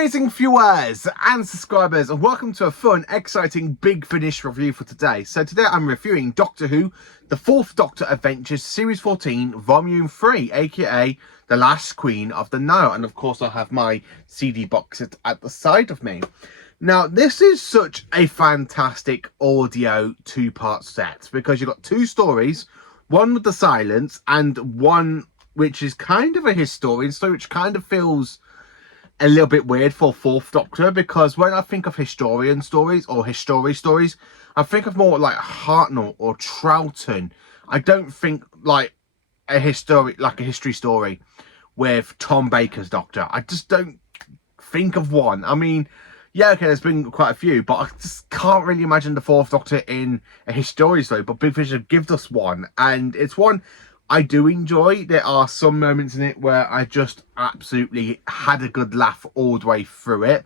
amazing viewers and subscribers, and welcome to a fun, exciting Big Finish review for today. So today I'm reviewing Doctor Who, The Fourth Doctor Adventures Series 14, Volume 3, aka The Last Queen of the Nile. And of course I have my CD box at the side of me. Now this is such a fantastic audio two-part set because you've got two stories, one with the silence and one which is kind of a historian story, which kind of feels a little bit weird for Fourth Doctor, because when I think of historian stories or history stories, I think of more like Hartnell or Troughton. I don't think like a history story with Tom Baker's Doctor. I just don't think of one. I mean, yeah, okay, there's been quite a few, but I just can't really imagine the Fourth Doctor in a history story. But Big Finish have given us one, and it's one I do enjoy. There are some moments in it where I just absolutely had a good laugh all the way through it.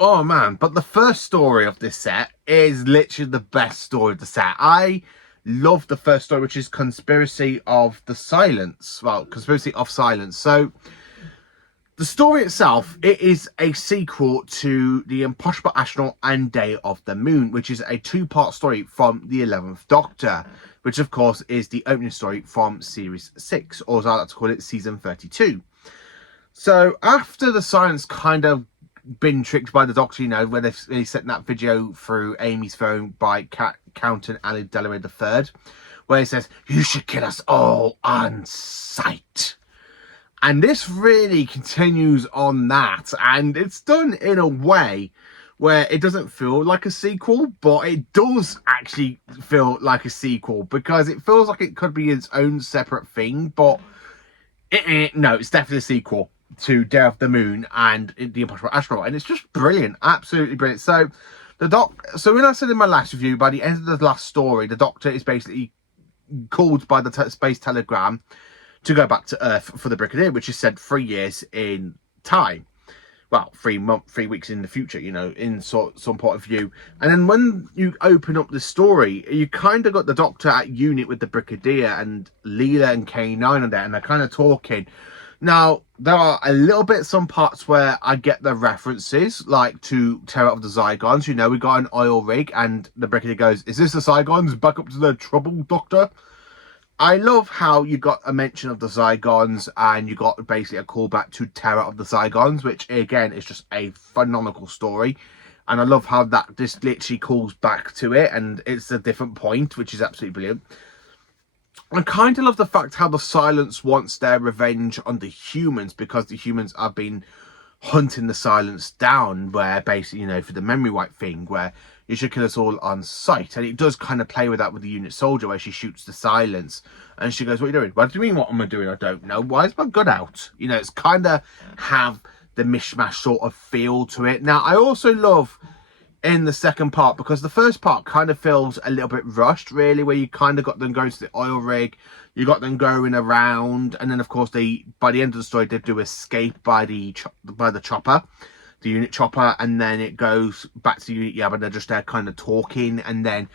Oh man, but the first story of this set is literally the best story of the set. I love the first story, which is Conspiracy of the Silence. Well, Conspiracy of Silence. So the story itself, it is a sequel to The Impossible Astronaut and Day of the Moon, which is a two-part story from the 11th Doctor, which of course is the opening story from Series 6, or as I like to call it, Season 32. So after the Silence kind of been tricked by the Doctor, you know, where they sent that video through Amy's phone by Count Ali Delaware III, where he says, "You should kill us all on sight." And this really continues on that, and it's done in a way where it doesn't feel like a sequel, but it does actually feel like a sequel, because it feels like it could be its own separate thing, but no, it's definitely a sequel to Day of the Moon and The Impossible Astronaut, and it's just brilliant, absolutely brilliant. So so when I said in my last review, by the end of the last story, the Doctor is basically called by the space telegram to go back to Earth for the Brigadier, which is said 3 years in time. Well, 3 weeks in the future, you know, in some point of view. And then when you open up the story, you kind of got the Doctor at unit with the Brigadier, and Leela and K9 are there, and they're kind of talking. Now, there are a little bit, some parts where I get the references, like to Terror of the Zygons. You know, we got an oil rig, and the Brigadier goes, "Is this the Zygons? Back up to the trouble, Doctor." I love how you got a mention of the Zygons, and you got basically a callback to Terror of the Zygons, which again is just a phenomenal story. And I love how that just literally calls back to it, and it's a different point, which is absolutely brilliant. I kind of love the fact how the Silence wants their revenge on the humans, because the humans have been hunting the Silence down, where basically, you know, for the memory wipe thing, where you should kill us all on sight. And it does kind of play with that with the unit soldier, where she shoots the Silence and she goes, "What are you doing?" "What do you mean, what am I doing? I don't know. Why is my gun out?" You know, it's kind of have the mishmash sort of feel to it. Now, I also love in the second part, because the first part kind of feels a little bit rushed, really, where you kind of got them going to the oil rig, you got them going around, and then of course by the end of the story they do escape by the chopper, the unit chopper, and then it goes back to the unit yab, and they're just there kind of talking. And then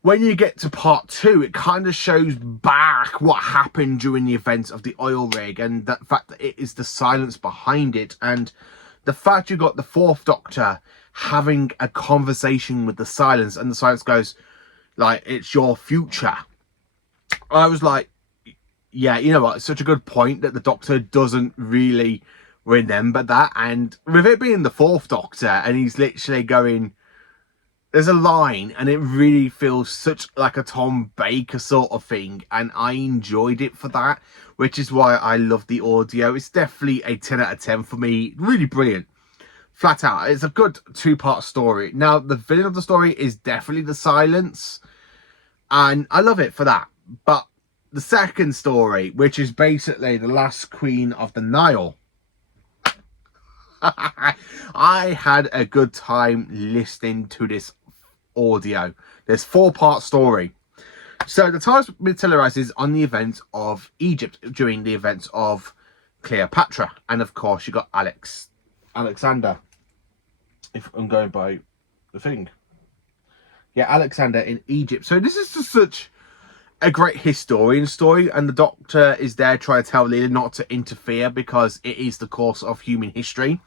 when you get to part 2, it kind of shows back what happened during the events of the oil rig, and the fact that it is the Silence behind it, and the fact you got the Fourth Doctor having a conversation with the Silence, and the Silence goes, like, "It's your future." I was like, yeah, you know what, it's such a good point that the Doctor doesn't really remember that. And with it being the Fourth Doctor, and he's literally going, there's a line, and it really feels such like a Tom Baker sort of thing, and I enjoyed it for that, which is why I love the audio. It's definitely a 10 out of 10 for me. Really brilliant. Flat out, it's a good two-part story. Now, the villain of the story is definitely the Silence, and I love it for that. But the second story, which is basically The Last Queen of the Nile, I had a good time listening to this audio. There's 4-part story. So the time's been televised on the events of Egypt during the events of Cleopatra, and of course you got Alexander, if I'm going by the thing. Yeah, Alexander in Egypt. So this is just such a great historian story, and the Doctor is there trying to tell Leela not to interfere because it is the course of human history.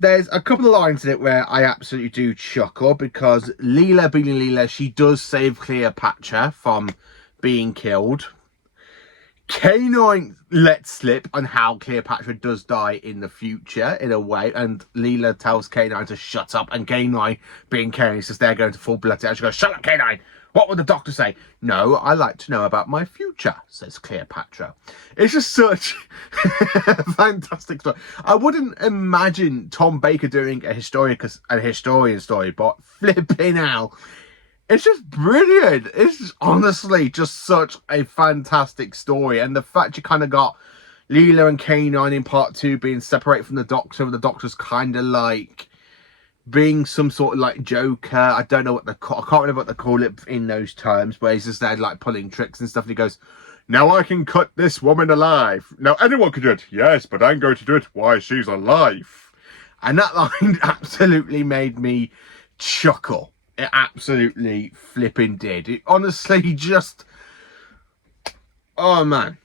There's a couple of lines in it where I absolutely do chuckle, because Leela, being Leela, she does save Cleopatra from being killed. K9 lets slip on how Cleopatra does die in the future, in a way, and Leela tells K9 to shut up, and K9, being K9, says they're going to full blood. She goes, "Shut up, K9! What would the Doctor say?" "No, I like to know about my future," says Cleopatra. It's just such a fantastic story. I wouldn't imagine Tom Baker doing a historian story, but flipping out. It's just brilliant. It's just, honestly just such a fantastic story. And the fact you kind of got Leela and K9 in part 2 being separated from the Doctor, and the Doctor's kind of like being some sort of like Joker. I don't know what I can't remember what they call it in those terms, where he's just there like pulling tricks and stuff, and he goes, "Now I can cut this woman alive. Now anyone can do it." "Yes, but I'm going to do it while she's alive." And that line absolutely made me chuckle. It absolutely flipping did. It honestly just... Oh, man.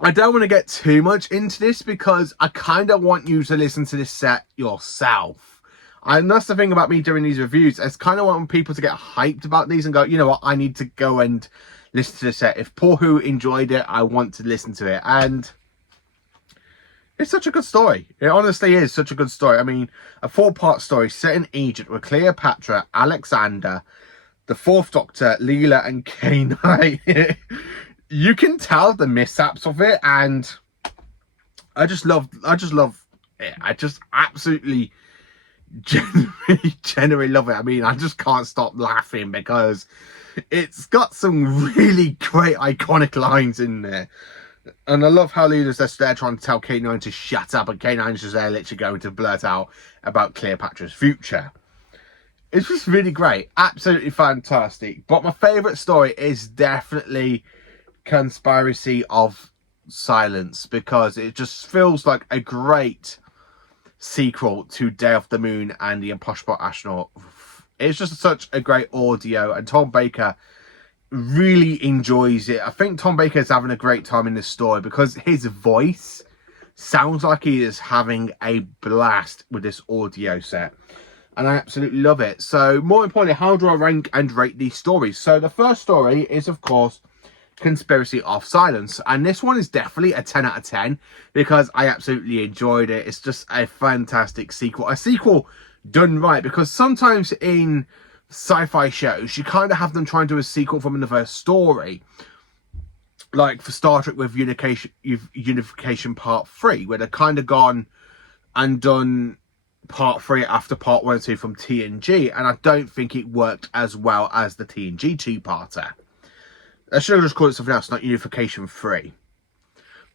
I don't want to get too much into this, because I kind of want you to listen to this set yourself. And that's the thing about me doing these reviews. I kind of want people to get hyped about these and go, you know what, I need to go and listen to the set. If Paul Who enjoyed it, I want to listen to it. And it's such a good story. It honestly is such a good story. I mean, a 4-part story set in Egypt with Cleopatra, Alexander, the 4th Doctor, Leela, and K9. You can tell the mishaps of it, and I just love it. I just absolutely genuinely love it. I mean, I just can't stop laughing, because it's got some really great iconic lines in there. And I love how Leela's just there trying to tell K9 to shut up, and K9's just there literally going to blurt out about Cleopatra's future. It's just really great. Absolutely fantastic. But my favourite story is definitely Conspiracy of Silence, because it just feels like a great sequel to Day of the Moon and the Impossible Astronaut. It's just such a great audio, and Tom Baker really enjoys it. I think Tom Baker is having a great time in this story, because his voice sounds like he is having a blast with this audio set, and I absolutely love it. So more importantly, how do I rank and rate these stories? So the first story is, of course, Conspiracy of Silence, and this one is definitely a 10 out of 10, because I absolutely enjoyed it. It's just a fantastic sequel, a sequel done right, because sometimes in sci-fi shows you kind of have them try and do a sequel from another story, like for Star Trek with Unification Part 3, where they've kind of gone and done Part 3 after Part 1 and 2 from TNG, and I don't think it worked as well as the TNG 2-parter. I should have just called it something else, not Unification 3.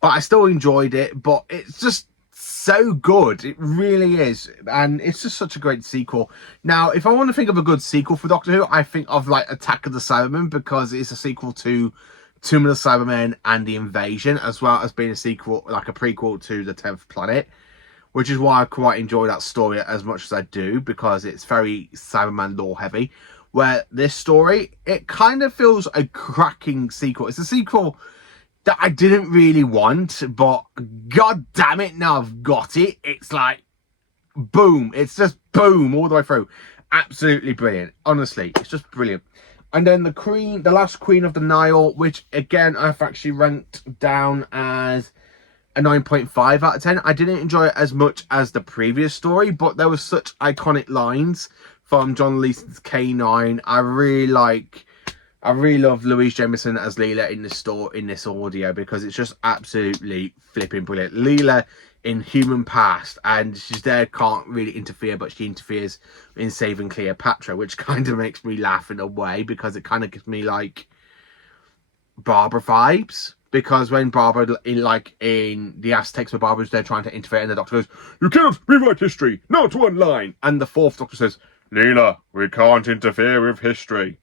But I still enjoyed it, but it's just so good. It really is. And it's just such a great sequel. Now, if I want to think of a good sequel for Doctor Who, I think of like Attack of the Cybermen, because it's a sequel to Tomb of the Cybermen and The Invasion, as well as being a sequel, like a prequel to The 10th Planet, which is why I quite enjoy that story as much as I do, because it's very Cyberman lore heavy. Where this story, it kind of feels a cracking sequel. It's a sequel that I didn't really want, but god damn it, now I've got it. It's like, boom. It's just boom all the way through. Absolutely brilliant. Honestly, it's just brilliant. And then the last Queen of the Nile, which again, I've actually ranked down as a 9.5 out of 10. I didn't enjoy it as much as the previous story, but there were such iconic lines from John Leeson's K9. I really love Louise Jameson as Leela in this audio, because it's just absolutely flipping brilliant. Leela in human past, and she's there, can't really interfere, but she interferes in saving Cleopatra, which kind of makes me laugh in a way, because it kind of gives me like Barbara vibes. Because when Barbara, in the Aztecs, where Barbara's there trying to interfere, and the Doctor goes, "You cannot rewrite history, not one line." And the 4th Doctor says, "Leela, we can't interfere with history.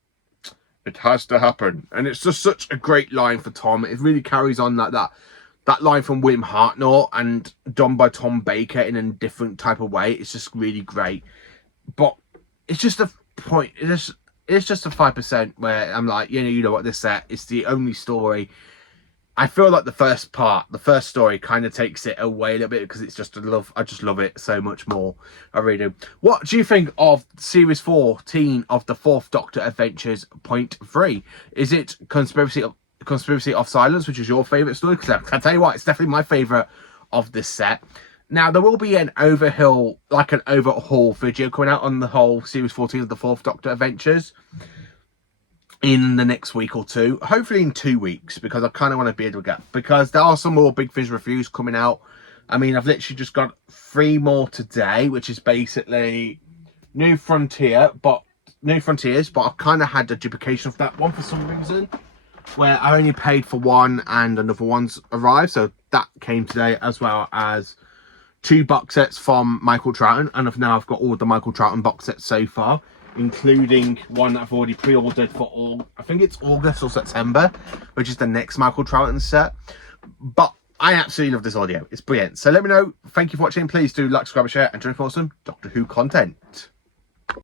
It has to happen." And it's just such a great line for Tom. It really carries on like that line from William Hartnell, and done by Tom Baker in a different type of way. It's just really great. But it's just a point. it's just a 5% where I'm like, you know what, this set is the only story. I feel like the first story kind of takes it away a little bit because it's just I just love it so much more. I really do. What do you think of series 14 of the Fourth Doctor Adventures Point 3? Is it Conspiracy of Silence, which is your favourite story? Because I tell you what, it's definitely my favourite of this set. Now, there will be an overhaul video coming out on the whole series 14 of the Fourth Doctor Adventures in the next week or two, hopefully in 2 weeks, because I kind of want to be able to get, because there are some more Big Finish reviews coming out. I mean, I've literally just got 3 more today, which is basically New Frontiers, but I've kind of had a duplication of that one for some reason, where I only paid for one and another one's arrived, so that came today, as well as 2 box sets from Michael Troughton, and I've got all the Michael Troughton box sets so far, including one that I've already pre-ordered for I think it's August or September, which is the next Michael Troughton set. But I absolutely love this audio. It's brilliant. So let me know. Thank you for watching. Please do like, subscribe, and share, and join for some Doctor Who content.